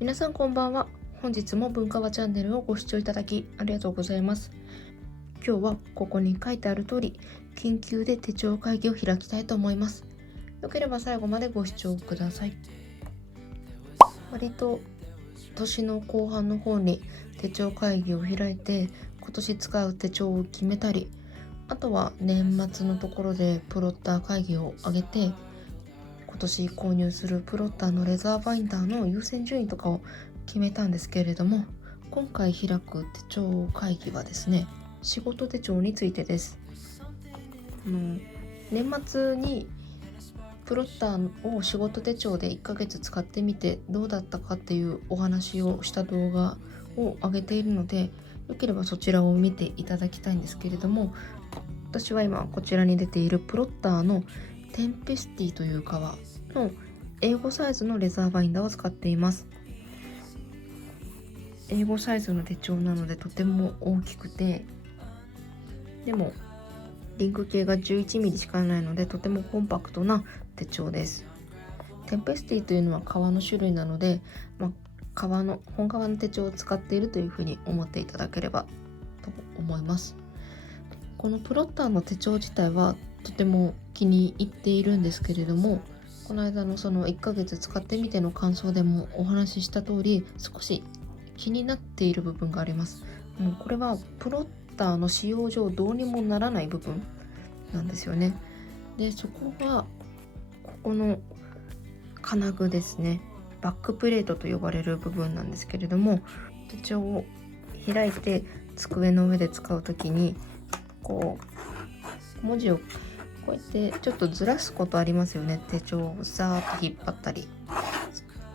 皆さんこんばんは。本日も文化話チャンネルをご視聴いただきありがとうございます。今日はここに書いてある通り、緊急で手帳会議を開きたいと思います。よければ最後までご視聴ください。割と年の後半の方に手帳会議を開いて、今年使う手帳を決めたり、あとは年末のところでプロッター会議を挙げて、今年購入するプロッターのレザーバインダーの優先順位とかを決めたんですけれども、今回開く手帳会議はですね、仕事手帳についてです。年末にプロッターを仕事手帳で1ヶ月使ってみてどうだったかっていうお話をした動画を上げているので、よければそちらを見ていただきたいんですけれども、私は今こちらに出ているプロッターのテンペスティという革の英語サイズのレザーバインダーを使っています。英語サイズの手帳なのでとても大きくて、でもリンク径が 11mm しかないのでとてもコンパクトな手帳です。テンペスティというのは革の種類なので、本革の手帳を使っているというふうに思っていただければと思います。このプロッターの手帳自体はとても気に入っているんですけれども、この間のその1ヶ月使ってみての感想でもお話しした通り、少し気になっている部分があります。これはプロッターの使用上どうにもならない部分なんですよね。で、そこがここの金具ですね。バックプレートと呼ばれる部分なんですけれども、手帳を開いて机の上で使うときにこう文字をこうやってちょっとずらすことありますよね。手帳をさーっと引っ張ったり、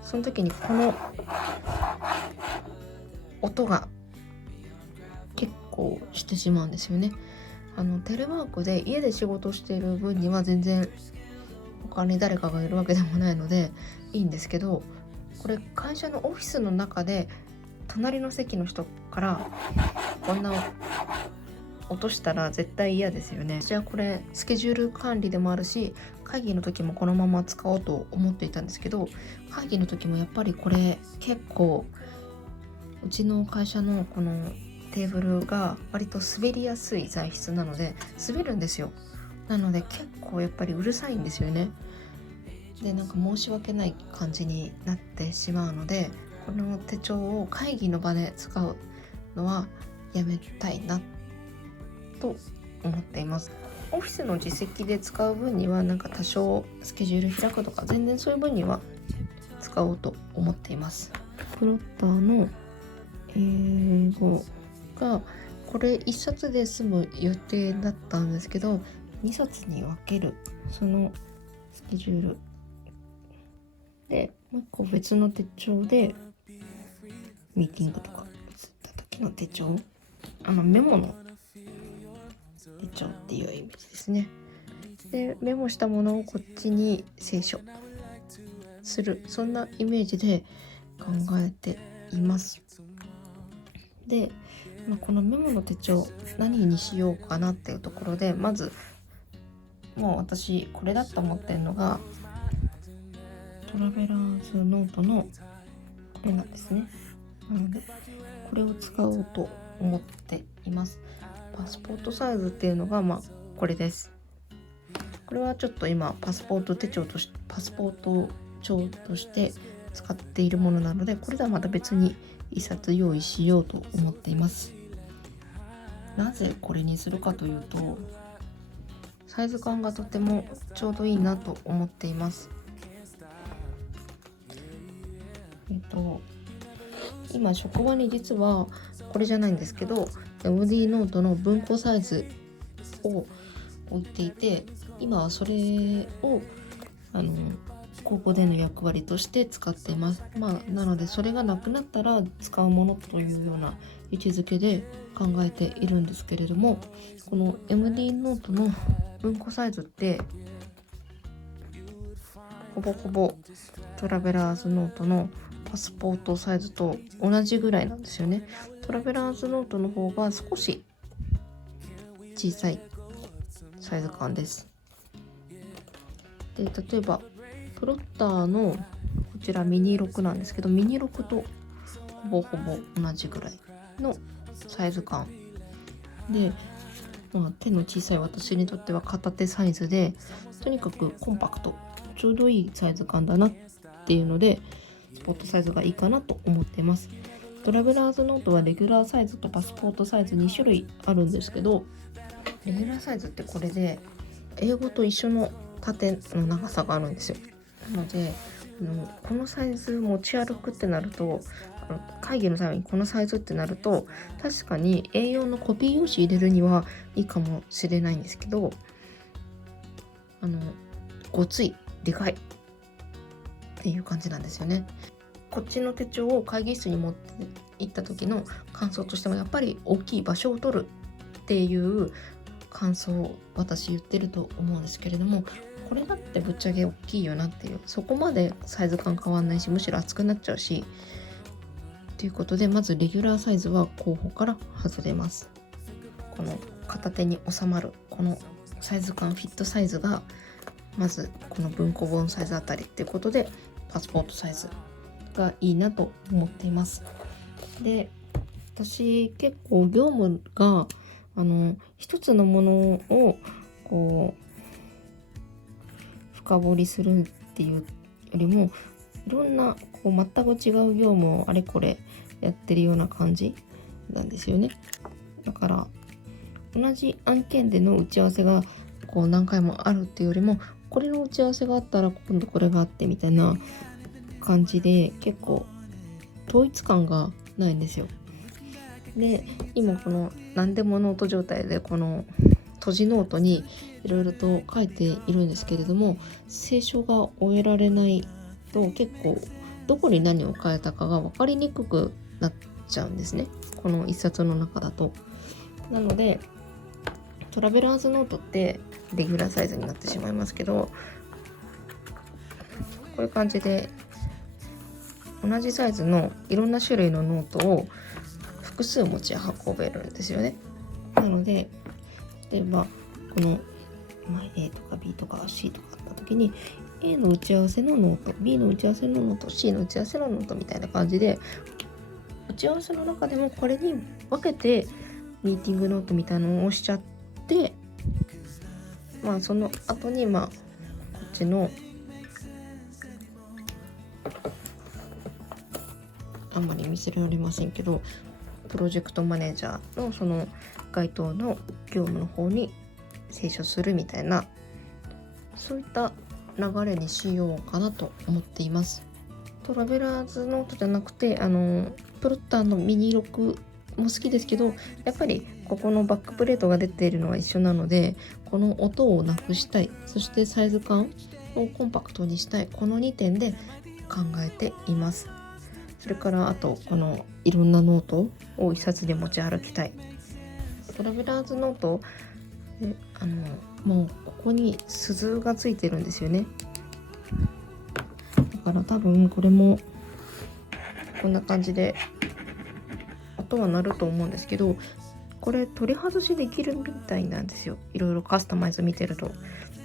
その時にこの音が結構してしまうんですよね。テレワークで家で仕事している分には全然他に誰かがいるわけでもないのでいいんですけど、これ会社のオフィスの中で隣の席の人からこんな落としたら絶対嫌ですよね。じゃあこれスケジュール管理でもあるし、会議の時もこのまま使おうと思っていたんですけど、会議の時もやっぱりこれ結構うちの会社のこのテーブルが割と滑りやすい材質なので滑るんですよ。なので結構やっぱりうるさいんですよね。で、なんか申し訳ない感じになってしまうので、この手帳を会議の場で使うのはやめたいなと思っています。オフィスの自席で使う分にはなんか多少スケジュール開くとか全然そういう分には使おうと思っています。プロッターの英語がこれ1冊で済む予定だったんですけど、2冊に分けるそのスケジュールで、もう一個別の手帳でミーティングとか移った時の手帳、メモの手帳っていうイメージですね。で、メモしたものをこっちに清書する、そんなイメージで考えています。で、このメモの手帳何にしようかなっていうところで、まずもう私これだと思ってるのがトラベラーズノートのこれなんですね。なのでこれを使おうと思っています。パスポートサイズっていうのがこれです。これはちょっと今パスポート帳として使っているものなので、これとはまた別に一冊用意しようと思っています。なぜこれにするかというと、サイズ感がとてもちょうどいいなと思っています。今職場に実はこれじゃないんですけど MD ノートの文庫サイズを置いていて、今はそれをここでの役割として使っています。なのでそれがなくなったら使うものというような位置づけで考えているんですけれども、この MD ノートの文庫サイズってほぼほぼトラベラーズノートのパスポートサイズと同じぐらいなんですよね。トラベラーズノートの方が少し小さいサイズ感です。で、例えばプロッターのこちらミニ6なんですけど、ミニ6とほぼ同じぐらいのサイズ感で、手の小さい私にとっては片手サイズで、とにかくコンパクト、ちょうどいいサイズ感だなっていうので、スポートサイズがいいかなと思っています。トラベラーズノートはレギュラーサイズとパスポートサイズ2種類あるんですけど、レギュラーサイズってこれで英語と一緒の縦の長さがあるんですよ。なのでこのサイズ持ち歩くってなると、会議の際にこのサイズってなると、確かに A4 のコピー用紙入れるにはいいかもしれないんですけど、ごつい、でかいっていう感じなんですよね。こっちの手帳を会議室に持って行った時の感想としても、やっぱり大きい場所を取るっていう感想を私言ってると思うんですけれども、これだってぶっちゃけ大きいよなっていう、そこまでサイズ感変わんないし、むしろ厚くなっちゃうしということで、まずレギュラーサイズは候補から外れます。この片手に収まるこのサイズ感、フィットサイズがまずこの文庫本サイズあたりっていうことで、パスポートサイズがいいなと思っています。で、私結構業務が一つのものをこう深掘りするっていうよりも、いろんなこう全く違う業務をあれこれやってるような感じなんですよね。だから同じ案件での打ち合わせがこう何回もあるっていうよりも、これの打ち合わせがあったら今度これがあってみたいな感じで、結構統一感がないんですよ。で、今この何でもノート状態でこの閉じノートにいろいろと書いているんですけれども、清書が終えられないと結構どこに何を書いたかが分かりにくくなっちゃうんですね、この一冊の中だと。なのでトラベラーズノートってレギュラーサイズになってしまいますけど、こういう感じで同じサイズのいろんな種類のノートを複数持ち運べるんですよね。なので例えばこの、A とか B とか C とかあった時に、 A の打ち合わせのノート、 B の打ち合わせのノート、 C の打ち合わせのノートみたいな感じで、打ち合わせの中でもこれに分けてミーティングノートみたいなのをしちゃって、その後にこっちのあんまり見せられませんけど、プロジェクトマネージャーのその該当の業務の方に清書するみたいな、そういった流れにしようかなと思っています。トラベラーズノートじゃなくてプロッターのミニ6も好きですけど、やっぱりここのバックプレートが出ているのは一緒なので、この音をなくしたい、そしてサイズ感をコンパクトにしたい、この2点で考えています。それからあとこのいろんなノートを一冊で持ち歩きたい。トラベラーズノートもうここに鈴がついてるんですよね。だから多分これもこんな感じで音は鳴ると思うんですけど、これ取り外しできるみたいなんですよ、いろいろカスタマイズ見てると。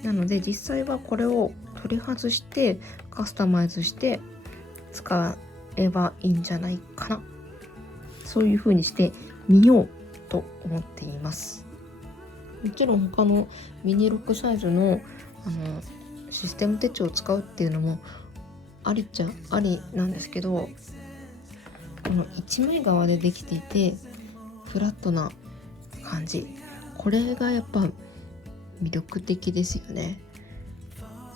なので実際はこれを取り外してカスタマイズして使えばいいんじゃないかな、そういう風にしてみようと思っています。もちろん他のミニ6サイズのシステム手帳を使うっていうのもありっちゃありなんですけど、この一枚革でできていてフラットな感じ、これがやっぱ魅力的ですよね。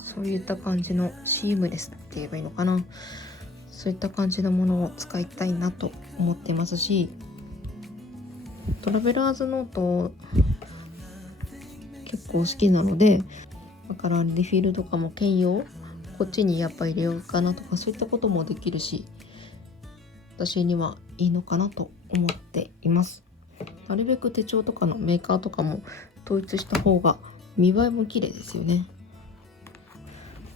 そういった感じのシームレスって言えばいいのかな、そういった感じのものを使いたいなと思っていますし、トラベラーズノート結構好きなので、だからリフィルとかも兼用こっちにやっぱ入れようかなとか、そういったこともできるし、私にはいいのかなと思っています。なるべく手帳とかのメーカーとかも統一した方が見栄えも綺麗ですよね。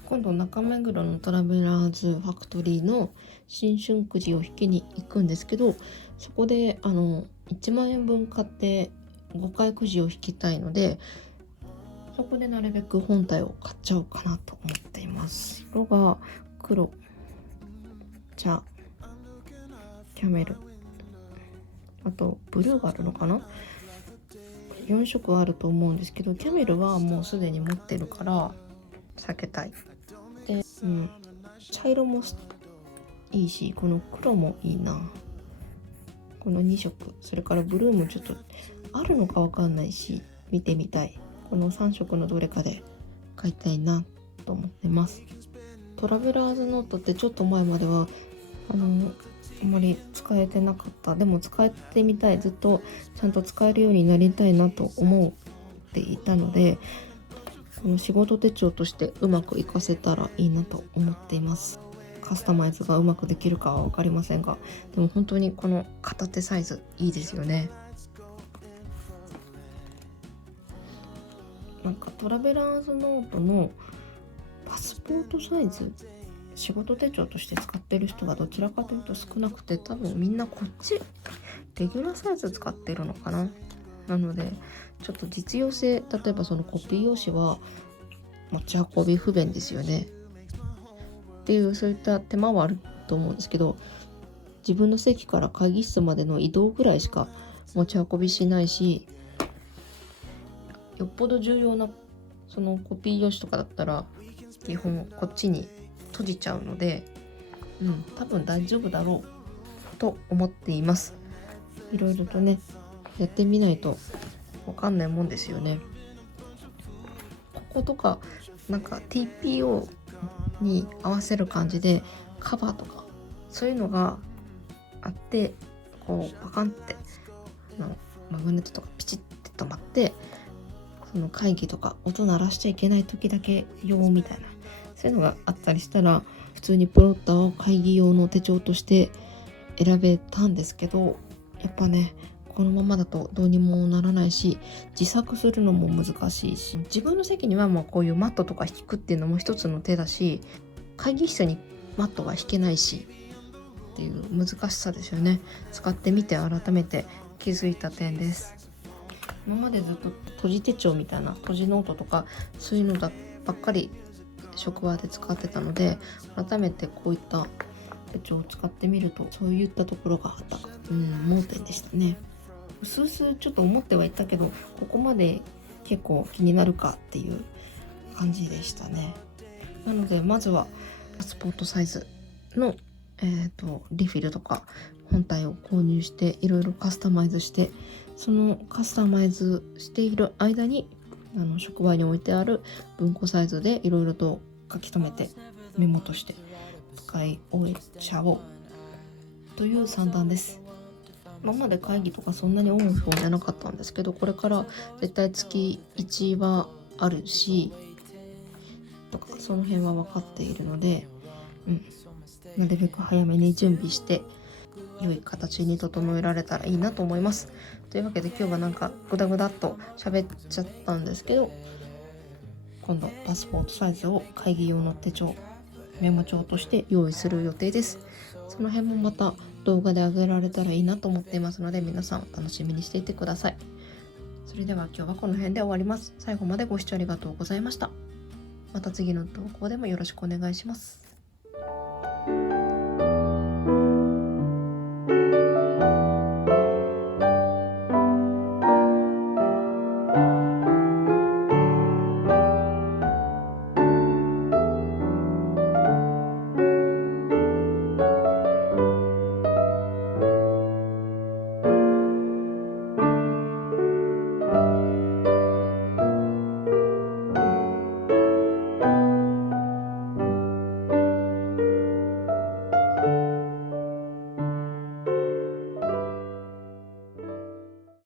今度中目黒のトラベラーズファクトリーの新春くじを引きに行くんですけど、そこで1万円分買って5回くじを引きたいので、そこでなるべく本体を買っちゃおうかなと思っています。色が黒茶、キャメル、あとブルーがあるのかな、4色あると思うんですけど、キャメルはもうすでに持ってるから避けたい。で、茶色もいいし、この黒もいいな。この2色、それからブルーもちょっとあるのかわかんないし見てみたい。この3色のどれかで買いたいなと思ってます。トラベラーズノートってちょっと前まではあまり使えてなかった。でも使ってみたい、ずっとちゃんと使えるようになりたいなと思っていたので、この仕事手帳としてうまく活かせたらいいなと思っています。カスタマイズがうまくできるかは分かりませんが、でも本当にこの片手サイズいいですよね。なんかトラベラーズノートのパスポートサイズ、仕事手帳として使ってる人がどちらかというと少なくて、多分みんなこっちレギュラーサイズ使ってるのかな。なのでちょっと実用性、例えばそのコピー用紙は持ち運び不便ですよねっていう、そういった手間はあると思うんですけど、自分の席から会議室までの移動ぐらいしか持ち運びしないし、よっぽど重要なそのコピー用紙とかだったら基本こっちに閉じちゃうので、多分大丈夫だろうと思っています。いろいろとねやってみないとわかんないもんですよね。こことかなんか TPO に合わせる感じでカバーとかそういうのがあって、こうパカンってマグネットとかピチッて止まって、その会議とか音鳴らしちゃいけない時だけ用みたいな、そういうのがあったりしたら普通にプロッターを会議用の手帳として選べたんですけど、やっぱねこのままだとどうにもならないし、自作するのも難しいし、自分の席にはもうこういうマットとか引くっていうのも一つの手だし、会議室にマットは引けないしっていう難しさですよね。使ってみて改めて気づいた点です。今までずっと閉じ手帳みたいな閉じノートとかそういうのばっかり職場で使ってたので、改めてこういった手帳を使ってみるとそういったところがあった、盲点でしたね。うすうすちょっと思ってはいたけど、ここまで結構気になるかっていう感じでしたね。なのでまずはパスポートサイズの、リフィルとか本体を購入していろいろカスタマイズして、そのカスタマイズしている間に職場に置いてある文庫サイズでいろいろと書き留めてメモとして使い終えちゃおうという算段です。今まで会議とかそんなに多い方じゃなかったんですけど、これから絶対月1はあるしとか、その辺は分かっているので、なるべく早めに準備して良い形に整えられたらいいなと思います。というわけで今日はなんかグダグダっと喋っちゃったんですけど、今度パスポートサイズを会議用の手帳、メモ帳として用意する予定です。その辺もまた動画で上げられたらいいなと思っていますので、皆さん楽しみにしていてください。それでは今日はこの辺で終わります。最後までご視聴ありがとうございました。また次の投稿でもよろしくお願いします。